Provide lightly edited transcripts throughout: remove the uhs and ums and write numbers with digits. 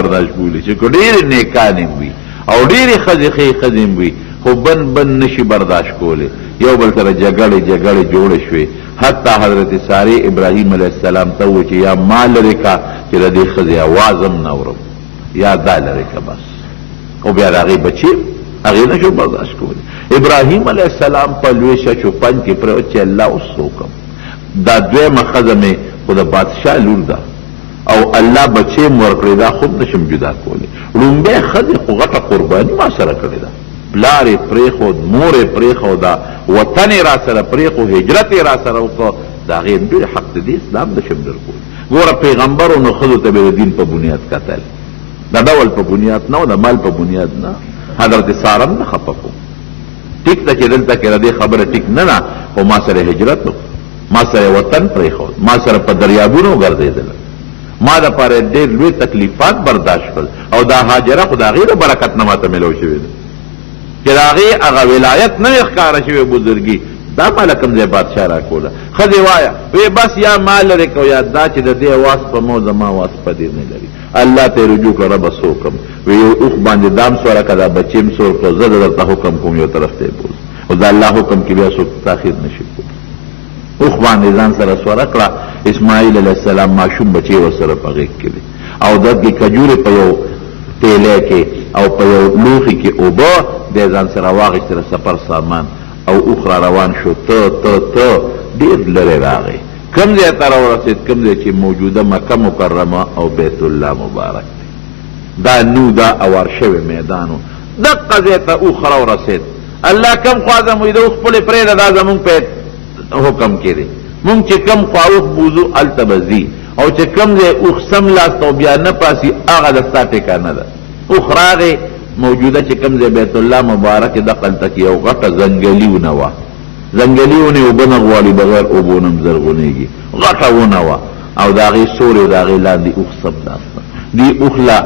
برداشت کولی چې کو ډېرې نیکانې وي او ډېرې ښځې ښې ښځې وي خو بند نشي برداشت کولی یو بل سره جګړې جوړې شوې حتی حضرت سارې ابراهیم علیه السلام ته وویل چې یا ما لرې کا چې د دې ښځې اواز هم نه اورم یا دا لرې کا بس او بیا د هغې بچي هغې نه شو برداشت کولی ابراهیم علیه السلام په لوی شچوپن کې پرېوت چې الله اوس څه وکړم دا دویمه ښځه مې خو د بادشاه لور ده او الله بچی م ورکړی دا خود نشم جدا کولی لومبۍ ښځې خو غټه قرباني ما سره کړې ده پلار یې پرېښود مور یې پرېښوده وطن یې را سره پرېښو هجرت یې را سره وکړه د هغې ډېر حق د دې اسلام نشم درکولی ګوره پیغمبرو نو ښځو ته به د دین په بنیاد کتل د ډول په بنیاد نه او د مال په بنیاد نه حضرت ساره نه خفه کړو ټیک ده چې دلته کې د دې خبره ټیک نه ده خو ما سره هجرت وکړو ما سره وطن پرېښود ما سره په دریابونو ګرځېدله ما دپاره ډېر لوی تکلیفات برداشت کړل او دا هاجره خو د هغې د برکت نه ماته میلو شوې ده چې د هغې هغه ولایت نه وي ښکاره شوې بزرګي دا ماله کوم ځای بادشاه را کوله ښځې وایه وی بس یا ما لرې کو یا دا چې د دې واس په مو زما واس په دې نه لري الله ته یې رجوع کړه ربه څه وکړم وی یو اوښ باندې دام سوره که دا بچې م سور کړو زه درته حکم کوم یو طرف ته یې بوز او د الله حکم کې بیا څوک تاخیر نشي کولی اوښ باندې ځان سره سوره کړه اسماعیل علیه السلام ماشوم بچی ورسره په غېږ کې دی او دلته کجورې په یو تیلی کې او په یو لوښي کې اوبه دی ځان سره واخېستله سفر سامان او اوښ را روان شو ته ډېر لرې راغی کوم ځای ته راورسېد کوم ځای چې موجوده مکه مکرمه او بیت الله مبارک دی دا نو دا اوار شوی میدان و دقه ځای ته اوښ راورسېد الله کم خوا زموږ د اوښ پلې پرېږده دا زموږ په حکم کې دی مونږ چې کم خوا اوښ بوځو هلته به ځي او چې کم ځای اوښ سم لاسته او بیا نه پاسي هغه د ستا ټکانه ده اوښ راغې موجوده چې کم ځای بیت الله مبارک دقلته کې یو غټه ځنګلي ونه وه ځنګلي ونې اوبه نه غواړي بغیر اوبو نه هم زرغونېږي غټه ونه وه او د هغې سورې د هغې لاندې اوښ سم ناسته دې اوښ له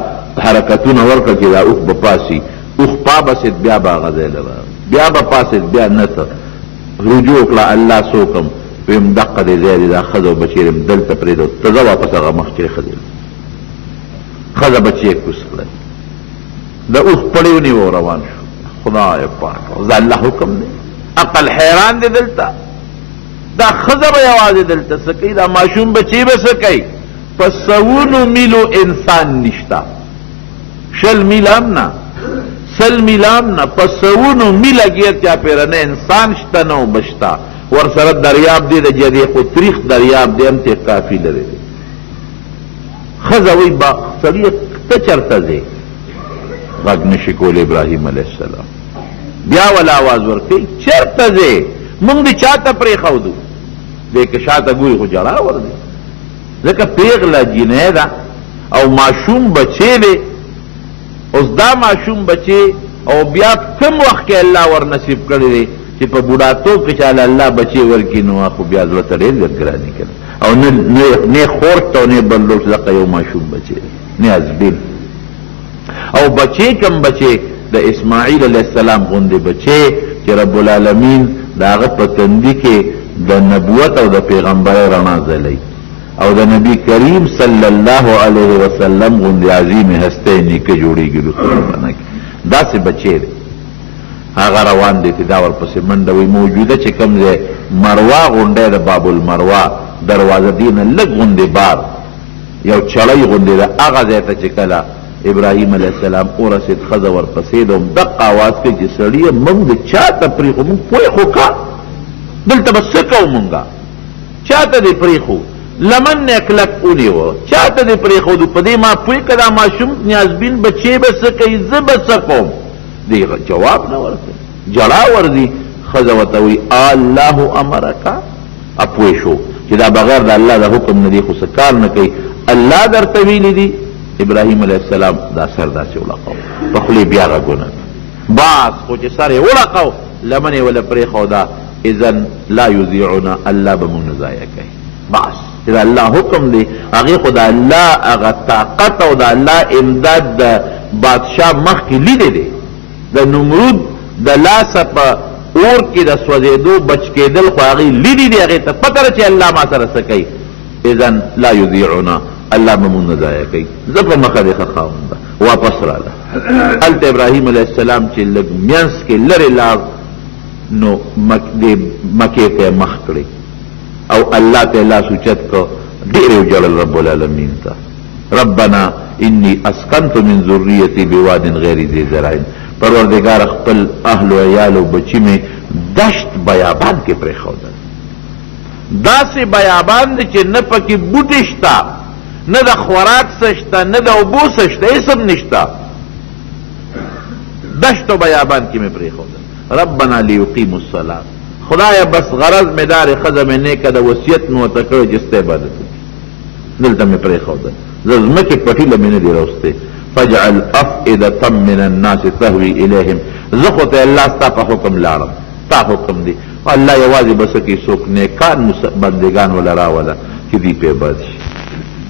حرکتونه ورکړه چې دا اوښ به پاسي اوښ پابسېد بیا به هغه ځای له بیا به پاسېد بیا نه ته رجوع کړه الله څه وکړم ویم دقه دې ځای دی دا ښځه او بچی یم دلته پرېږده ته ځه واپس هغه مخکې ښځې ښځه بچی یې کوز کړل د اوښ پړی ونیو او روان شو خدای پاک دا الله حکم دی عقل حیران دی دلته دا ښځه به یوازې دلته څه کوي دا ماشوم بچی به څه کوي په سوونو میلو انسان نشته 20 میل هم نه 100 میل هم نه په سوونو میله ګیر چاپېره نه انسان شته نه او بشته ورسره دریاب دی د جدې خو تریخ دریاب دی هم ترې کافي لرې دی ښځه وایي سړي ته چېرته ځې غږ نشي کولی ابراهیم علیه السلام بیا ولا آواز ورکوي چېرته ځې مونږ دې چا ته پرېښودو دی که شاته ګوري خو جړا ور دی ځکه پیغله جینۍ ده او ماشوم بچی دی اوس دا ماشوم بچی او بیا کم وخت کې الله ور نصیب کړی دی چې په بوډاتوب کې چاله الله بچی ورکړي نو خو بیا زړه ته ډېر ګراني کوي او نه خور ته او نه بل لوټ دقه یو ماشوم بچی نه ازبیل او بچی کم بچی د اسماعیل علیه السلام غوندې بچی چې رب العالمین د هغه په تندي کې د نبوت او د پیغمبرۍ رڼا ځلوي او د نبی کریم صلی الله علیه وسلم غوندې عظیم هستی نیکه جوړېږي لطفونه کې داسې بچی دی هغه روان دی چې دا ورپسې منډه وي موجوده چې کوم ځای مروه غونډی د باب المروه دروازه دې نه لږ غوندې بار یو چړی غوندې ده هغه ځای ته چې کله ابراهیم علیه السلام ورسېد ښځه ورپسې ده دقه اواز کوي چې سړیه موږ د چا ته پرېښو موږ پوه خو کا دلته به څه کوو مونږه چا ته دې پرېښو لمن نه کلک ونیوه چا ته دې پرېښودو په دې ما پوه که دا ماشوم نیازبین بچی به څه کوي زه به څه کوم دی جواب نه ورکوي جړا ورځي ښځه ورته وایي الله امرکه اپوه شو چې دا بغیر د الله د حکم نه دی خو څه کار نه کوي الله درته ویلي دي ابراهیم علیه السلام دا سر داسې ولقاو په خولې بیا غږونه باس خو چې سر یې ولقاو لمن یې وله پرېښوده اذن لا یضیعنا الله به مونږ نه ضایع کوي باس چې د الله حکم دی هغې خو د الله هغه طاقت او د الله امداد د بادشاه مخکې لیدی دی د نمرود د لاسه په اور کې د سوځېدو بچ کېدل خو هغې لیدي دی هغې ته پته ده چې الله ما سره څه کوي اذن لا یضیعنا الله ممون نه ضایع کوي. زه په مخه دې ښه خاونده واپس راله. هلته ابراهیم علیه السلام چې لږ منځ کې لرې لاړ نو مکې ته مخ کړی او الله ته لاس اوچت کړ، ډېر یې وژړل رب العالمین ته. ربنا انی اسکنت من ذریتی بواد غیر ذی زرع، پروردگار خپل اهل و عیال و بچی میں دشت بیابان کې پرېښودل. داسې بیابان دی چې نه پکې بوټي شته، نه د خوراک څه شته، نه د اوبو څه شته، هېڅ هم نشته. دشت و بیابان کې مې پرېښودل. ربنا لیقیموا الصلاة، خدایا بس غرض مې دارې ښځه مې نیکه د وصیت مې ورته کړی چې ستا عبادت وکړي، دلته مې پرېښودل. زه ځمکې پټیله مې نه دي راوستی. فاجعل افئدة من الناس تهوي الیهم، زه خو ته الله ستا په حکم لاړم، تا حکم دی. الله یوازې بس کې څوک نیکان بندگان ولا راوله چې دوی پې عبادت شي.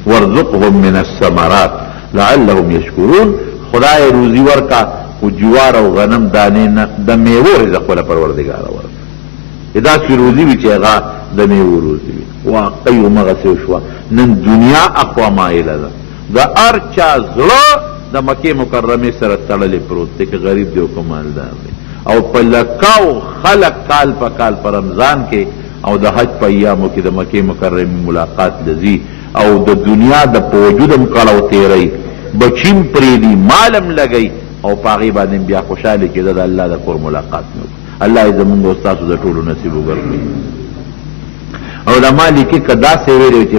وارزقهم من الثمرات لعلهم یشکرون، خدای روزي ورکا خو جوار او غنم دانې نه، د میوو رزق ولا پروردګاره ورکا. داسې روزي وي چې هغه د میوو روزي وي. واقعي همغسې وشوه. نن دنیا اخوا مایله ده، د هر چا زړه د مکې مکرمې سره تړلی پروت دی، که غریب دی او که مالدار دی. او په لکاو خلق کال په کال په رمضان کې او د حج په ایامو کې د مکې مکرمې ملاقات لذي او د دنیا د په وجودم کړو تیری، بچیم پریدي، مالم لګی او په هغې باندې بیا خوشحالي کېده د الله د کور ملاقات مې وکړو. الله یې زمونږ او ستاسو د ټولو نصیب وګرځوي. علماء لیکي که داسې ویلي چې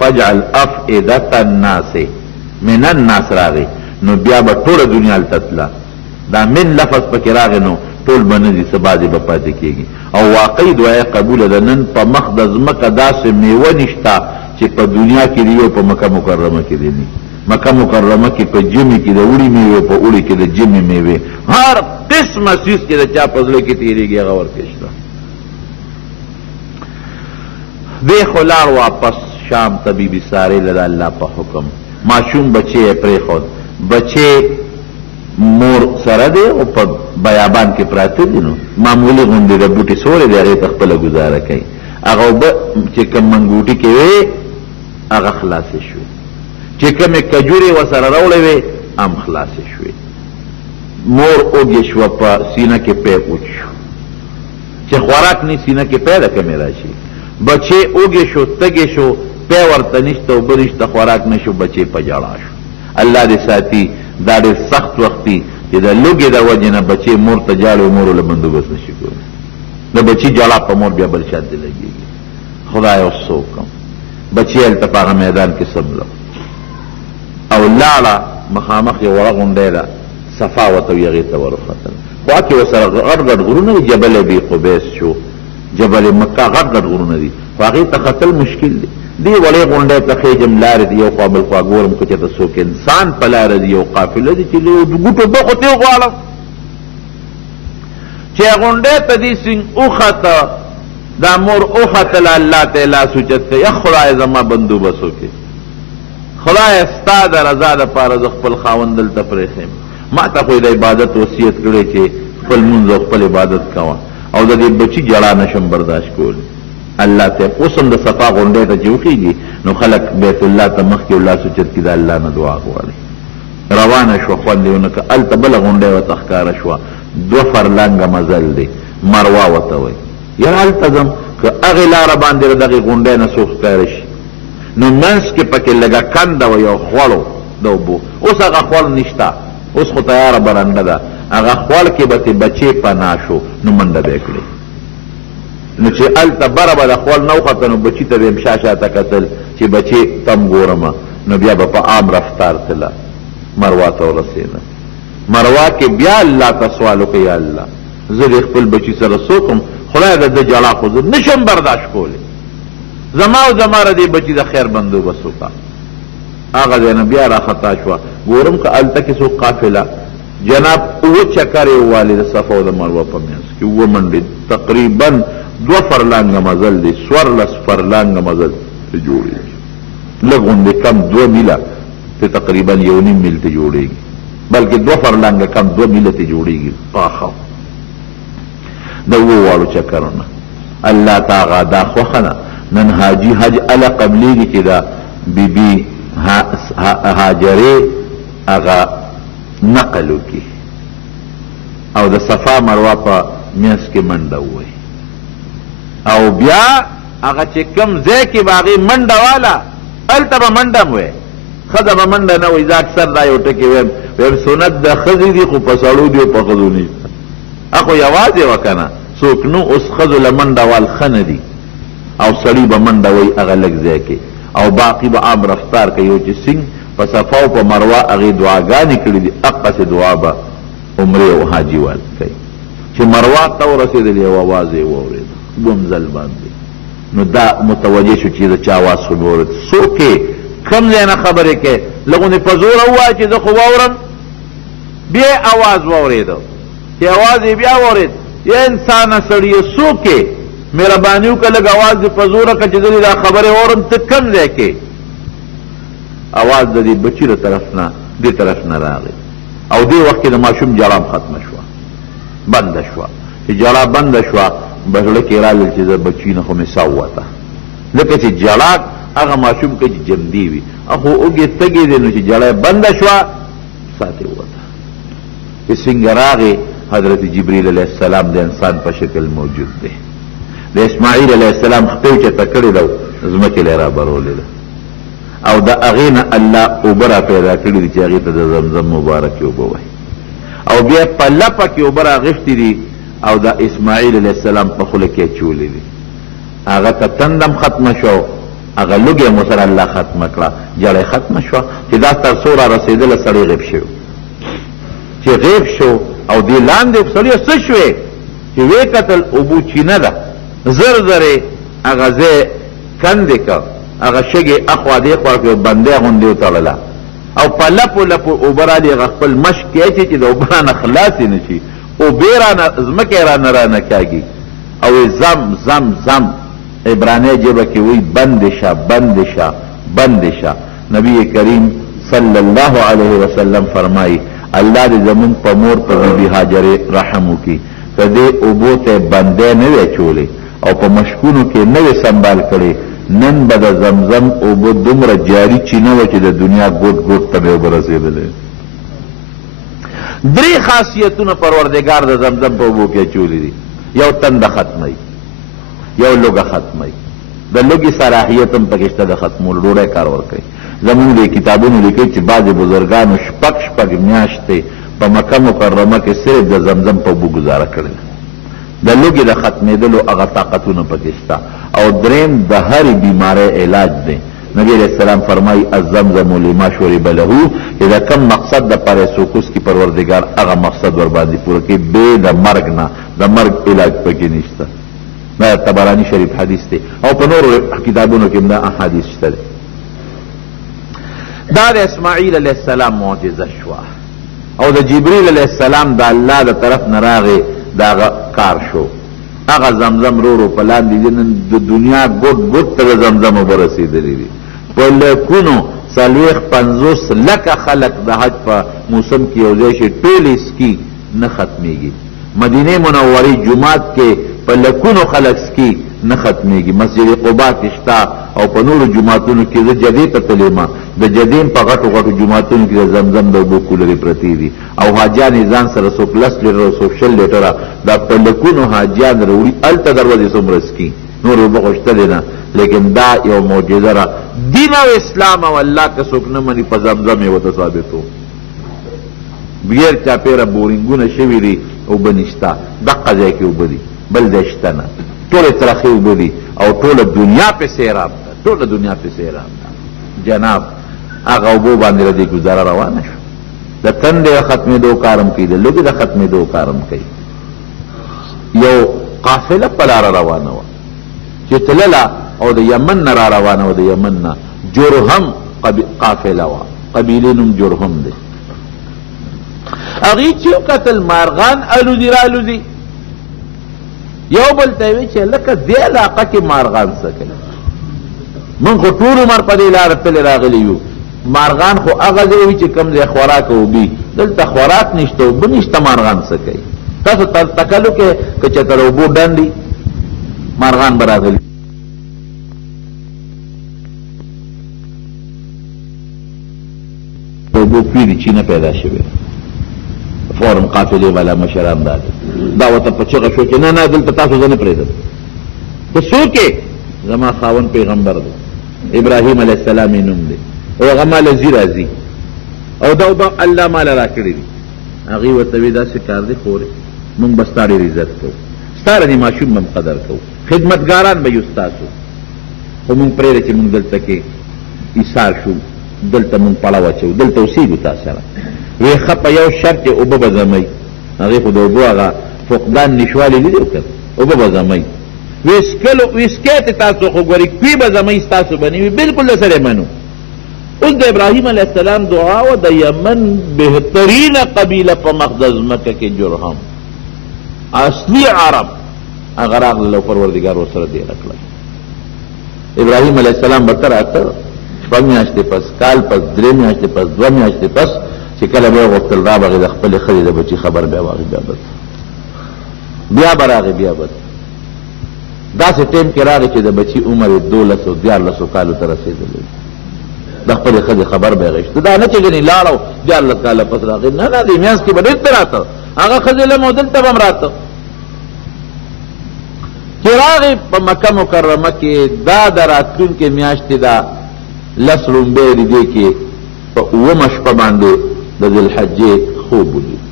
فاجعل افئدة الناس من الناس راغی نو بیا به ټوله دنیا هلته تله. دا من لفظ پکې راغی نو ټول به نه دي، څه بعضې به پاتې کېږي. او واقعي دعا قبوله ده. نن په مخ د ځمکه داسې میوه نشته چې په دنیا کې دی او په مکه مکرمه کې دی. مکه مکرمه کې په جمعې کې د وړي میوې، په اوړي کې د جمعې میوې، هر قسمه څیز چې د چا په زړه کې تېرېږي هغه ورکې شته. دی خو لاړ واپس شام ته بی بی سارې له د الله په حکم. ماشوم بچی یې پرېښود، بچی مور سره دی او په بیابان کې پراته دي. نو معمولي غوندې د بوټي سوری دی، هغې ته خپله ګزاره کوي. هغه اوبه چې کوم منګوټي کې وې هغه خلاصې شوې، چې کومې کجورې ورسره راوړې وې هم خلاصې شوې. مور اوږې شوه، په سینه کې پیپ وچ شو، چې خوراک نه سینه کې پی ده کمې راشي. بچې اوږې شو، تږې شو، پی ورته نشته، اوبه نشته، خوراک نه شو، بچې په ژړا شو. الله دې ساتي. دا ډېر سخت وخت دی چې د لوږې د وجې نه بچې مور ته جاړي او مور له بندوبست نه شي کولی. د بچي جړا په مور بیا بل شاته لګېږي. خدایه اوس څه وکړم؟ بچي هلته په هغه میدان کې سمله او لاړه، مخامخ یې وړه غونډۍ ده، صفا وته وي، هغې ته ورختل. خوا کې ورسره غټ غټ غرونه دي، جبل ابي قبیس شو، جبل مکه، غټ غټ غرونه دي، خو هغې ته ختل مشکل دی. دی وړې غونډۍ ته خېجم، لارې دي یو خوا بل خوا ګورم که چېرته څوک انسان په لاره دي، یو قافله دي چې د ګوټو دوه خو ترې غواړم چې غونډۍ ته دي سینګ وخته، دا مور وختله، الله ته یې لاس اوچت کړ، یا خدای زما بندوبست وکړې، خدای ستا د رضا دپاره زه خپل خاوند دلته پرېښیم. ما ته خو یې د عبادت وصیت کړی چې خپل لمونځ او خپل عبادت کوه او د دې بچي جړا نشم برداشت کولی. الله ته اوس هم د صفا غونډۍ ته چې وخېږي نو خلک بیت الله ته مخکې لاس اوچت کړي، د الله نه دعا غواړي. روانه شوه، خوند یې ونه کړه. هلته بله غونډۍ ورته ښکاره شوه، 2 فرلنګه مزل دی، مروه ورته وایي. یاره هلته ځم، که هغې لاره باندې د دغې غونډۍ نه څوک ښکاره شي نو منځ کې پکې لږه کنده وه، یو خوړو د اوبو. اوس هغه خوړ نشته، اوس خو تیاره برنډه ده. هغه خوړ کې به تې بچې پناه شو نو منډه به یې کړې. نو چې هلته بره به د خوړ نه وخته نو بچي ته به یم شا شاته کتل چې بچې تم ګورمه، نو بیا به په عام رفتار تله مروه ته ورسېده. مروه کې بیا الله ته سوال وکړه، یا الله زه د خپل بچي سره څوکم، خدای د ده جړا خو زه نشم برداشت کولی، زما او زما د دې بچي د خیر بندوبست وکړه. هغه ځای نه بیا راخطا شوه، ګورم که هلته کې څوک قافله جناب 7 چکر یې ووالې د صفا او د مروه په منځ کې، 7 منډې، تقریبا 2 فرلانګه مزل دی، 14 فرلانګه مزل ته جوړېږي. لږ غوندې کم 2 میله ته تقریبا 1.5 میل ته جوړېږي، بلکې 2 فرلانګه کم 2 میله ته جوړېږي پاخه د 7 واړو چکرونه. الله ته هغه دا خوښه ده. نن حاجي حج اله قبلېږي چې دا بی بی هاجره اغا نقلو کی او د صفا مروه په میاس کې منډه وای او بیا هغه چې کم ځای کې باغې منډه والا هلته به منډه م وای ښځه به منډه نه وای. زه اکثر دا یو ټکې ویم سنت د ښځې دي خو په سړو دي او په ښځو نه اخو یوازې وه که نه څوک نو اوس ښځو له منډه وال ښه نه دي او سړي به منډه وای هغه لږ ځای کې او باقي به عام رفتار کوي او چې څنګ په صفا او په مروه هغې دعاګانې کړي دي هغسې دعا به عمرې او حاجي وال کوي. چې مروه ته ورسېدل یو اواز یې واورېد دوم ځل باندې نو دا متوجه شو چې د چا اواز خو مې واورېد. څوک یې کوم ځای نه خبرې کوې لږونې په زوره ووایه چې زه خو واورم بیا یې اواز واورېده چې اواز یې بیا واورېد یا انسانه سړیه څوک یې مهرباني وکړه لږ اواز دې په زوره کړه چې زه دې دا خبرې واورم ته کوم ځای کې اواز د دې بچي له طرف نه دې طرف نه راغی او دې وخت کې د ماشوم جړام ختمه شوه بنده شوه چې جړا بنده شوه به زړه کې رالل چې زه بچي نه خو مې سا ووته لکه چې جړا هغه ماشوم که چې جمدي وي اخو اوږې تږې دی نو چې جړه یې بنده شوه ساتې ووته چې څنګه راغې حضرت جبریل علیه السلام د انسان په شکل موجود دی د اسماعیل علیه السلام خپې اوچته کړې ده ځمکې له یې رابرولې ده او د هغې نه الله اوبه را پیدا کړي دي چې هغې ته د زمزم مبارکې اوبه وایي او بیا په لپه کې اوبه راغښتې دي او د اسماعیل علیه السلام په خوله کې اچولې دي هغه ته تندم ختمه شو هغه لوږې مو سره الله ختمه کړه جړی ختمه شوه چې دا تر څو را رسېدله سړی غیب شو چې غیب شو او دې لاندې سړی څه شوې چې ویې کتل اوبو چینه ده زر زرې هغه ځای کندې که هغه شګې اخوا دې خوا کې بندې غوندې وتړله او په لپو لپو اوبه رالې هغه خپل مشک کې اچي چې د اوبه رانه خلاصې نه شي اوبې رانه ځمکې رانه کاږي او زم زم زم عبرانی جبه کې وی بند شه بند شه بند شه. نبی کریم صلی الله علیه وسلم فرمایي الله دې زمونږ په مور په بیبي هاجرې رحم وکړي که دې اوبو ته بندې نه وی اچولې او په مشکونو کې نه وی سنبال کړې نن به د زمزم اوبه دومره جاري چینه وه چې د دنیا ګوټ ګوټ ته به اوبه رسېدلې. درې خاصیتونه پروردګار د زمزم په اوبو کې اچولي دي یو تنده ختموي یو لوږه ختموي د لوږې صلاحیت هم پکې شته د ختمولو ډوډۍ کار ورکوي. زمونږ د کتابونو لیکي چې بعضې بزرګانو شپږ میاشتې په مکه مکرمه کې صرف د زمزم په اوبو ګزاره کړې د لوږې د ختمېدلو هغه طاقتونه پکې شته. او دریم د هرې بیمارۍ علاج دی. نبی علیہ السلام فرمایي الزمزم لما شرب له چې د کم مقصد د پاره سوکوس کی پروردگار هغه مقصد ور باندې پوره کوي بې د مرګ نه د مرګ علاج پکې نشته. دا طبرانی شریف حدیث دی او په نورو کتابونو کې دا احادیث شته. دا د اسماعیل علیہ السلام معجزه شوه او د جبریل علیہ السلام د الله د طرف نه راغې دا کار شو. هغه زمزم رو په لاندې د دنیا ګوټ ګوټ ته د زمزم اوبه رسېدلې دي. په لکونو 40-50 لکه خلک د حج په موسم کې یو ځای شي ټول سکي نه ختمېږي. مدینه منورې جومات کې په لکونو خلک سکي نه ختمېږي. مسجد قبا کې شته او په نورو جوماتونو کې زه جدې ته تللی ما د جدې په غټو غټو جوماتونو کې د زمزم د اوبو کولرې پرتې دي او حاجیان یې ځان سره څوک 10 لیټره څوک 20 لیټره دا په لکونو حاجیان راوړي هلته دروازې څومره سکي نور اوبه خو شته دی نه لیکن دا یو معجزه ده. دین او اسلام او الله که څوک نه مني په زمزم یې ورته ثابتو. بغیر چاپېره بورینګونه شوي دي اوبه نشته دقه ځای کې اوبه دي بل ځای شته نه ټولې ترخې اوبه دي او ټوله دنیا پې سیراب ده ټوله دنیا پې سیراب ده جناب. هغه اوبو باندې د دې ګزاره روانه شو. د تندې د ختمېدو کارم کوي د لوږې د ختمېدو کارم کوي. یو قافله په لاره روانه وه چې تلله او د یمن نه را روانه وه د یمن نه جرهم قافله وه قبیلې نوم جرهم دی. هغې چې وکتل مارغان الوزي رالوزي یو بل ته یې وی چې لکه دې علاقه کې مارغان څه کوي من خو ټول عمر په دې لاره تللی راغلی یو مارغان خو هغه ځای وي چې کوم ځای خوراک اوبي دلته خوراک نشته اوبه نشته مارغان څه کوي. تاسو تکلو کې که چېرته د اوبو ډنډ مارغان به راغلي اوبو پیری چینه پیدا شوی فورن قافلې والا مشران دا ورته په چغه شو چې نه دلته تاسو زه نه پرېږدم ته څوک یې زما خاوند پیغمبر دی ابراهیم علیه السلام یې نوم دی او هغه ماله ځي راځي او دا الله ماله را کړي دي هغې ورته وایي داسې کار دی خورې مونږ به ستا ډېر عزت کوو ستا رنې ماشوم به م قدر کوو خدمتګاران به یو ستاسو خو مونږ پرېږده چې مونږ دلته کې ایثار شو دلته مونږ پړه واچوو دلته اوسېږو تا سره وی ښه په یو شرط چې اوبه به زمئ هغې خو د اوبو هغه فقدان نشوالی لیدی او که اوبه به زمئ ویسکی ته تاسو خو ګورئ کوی به زمئ ستاسو به نه وي بلکل د سره منو اوس د ابراهیم علیه السلام دعا و د یمن بهترینه قبیله په مقدس مکه کې جرهم اصلي عرب هغه راغلل او پروردګار ورسره دیره کړل ابراهیم علیه السلام به ته راته شپږ میاشتې پس کال پس درې میاشتې پس دوه میاشتې پس چې کله به یې غوښتل را به د خپلې ښځې د بچي خبر بیا واغې بیا به راغې بیا به داسې ټیم کې راغی چې د بچي عمر یې 12 او 14 کالو ته رسېدلی د خپلې ښځې خبر به یې غېشته دا نه چې ګنې لاړ او 14 کاله پس راغی نه دې میانځ کې به دلته راته هغه ښځې لم او دلته به هم راته چې راغی په مکه مکرمه کې دا د راتلونکې میاشتې دا 10 رومبۍ دي دې کې په 9 شپه باندې د ذوالحجې خوب ولید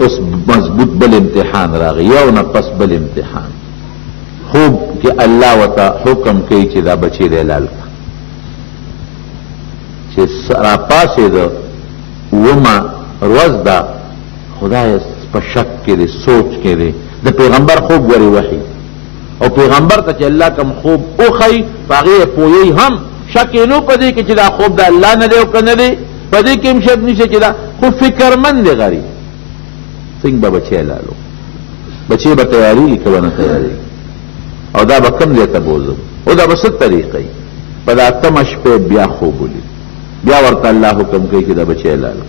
اوس مضبوط بل امتحان راغی یو نه پس بل امتحان خوب کې الله ورته حکم کوي چې دا بچی دی حلال کړه چې راپاڅېده 9 ورځ ده خدای په شک کې دی سوچ کې دی د پیغمبر خوب ورې وحي او پیغمبر ته چې الله کوم خوب وښیي په هغې یې پوهیږي هم شک یې نو په دې کې چې دا خوب د الله نه دی او که نه دی په دې کې هم شک نشته چې دا خو فکرمند دی غریب څنګه به بچی حلالو بچی به تیارېږي که به نه تیارېږي او دا به کوم ځای ته بوځم او دا به څه طریقه په دا 8مه شپې بیا خوب ولید بیا ورته الله حکم کوي چې دا بچی حلالو